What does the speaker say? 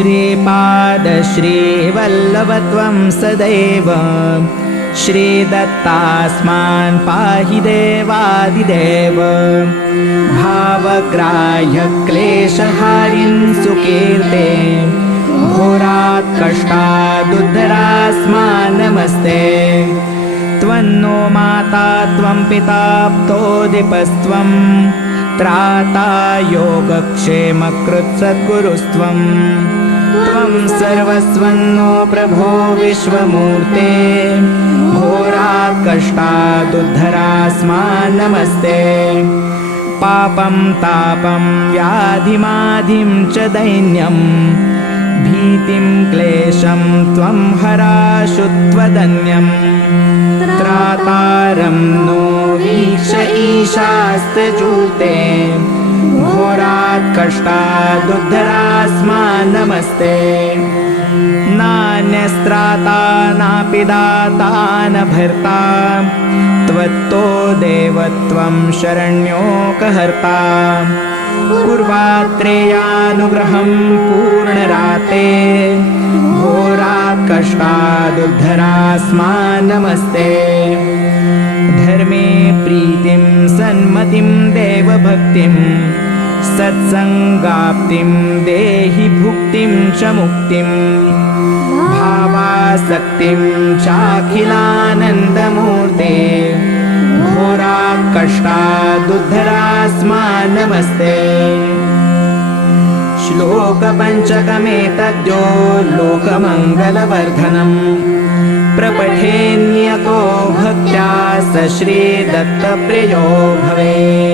श्रीपादश्रीवल्लभत्वं सदैव श्रीदत्तास्मान् पाहि देवादिदेव। भावग्राह्यक्लेशहारिन् सुकीर्ते। घोरात् कष्टादुद्धरास्मान् नमस्ते त्वन्नो माता त्वं पिता प्तोदिपस्त्वं। त्राता योगक्षेमकृत्सद्गुरुस्त्वं त्वं सर्वस्वन्नो प्रभो विश्वमूर्ते। घोरात् कष्टादुद्धरास्मान् नमस्ते। पापं तापं व्याधिमाधिं च दैन्यम् भीतिं क्लेशं त्वं हराशु त्वदन्यम् त्रातारं नो वीक्ष ईशास्तजूते घोरात् कष्टादुद्धरास्मान् नमस्ते नान्यस्त्राता नापि दाता न भर्ता त्वत्तो देवत्वं शरण्योकहर्ता। कुर्वात्रेयानुग्रहं पूर्णराते। घोरात् कष्टादुद्धरास्मान् नमस्ते धर्मे प्रीतिं सन्मतिं देवभक्तिं सत्सङ्गाप्तिं देहि भुक्तिं च मुक्तिं। भावासक्तिं चाखिलानन्दमूर्ते। घोरात् कष्टादुद्धरास्मान् नमस्ते श्लोकपञ्चकमेतद्यो लोकमङ्गलवर्धनम्। प्रपठेन्यतो भक्त्या स श्रीदत्तप्रियो भवेत्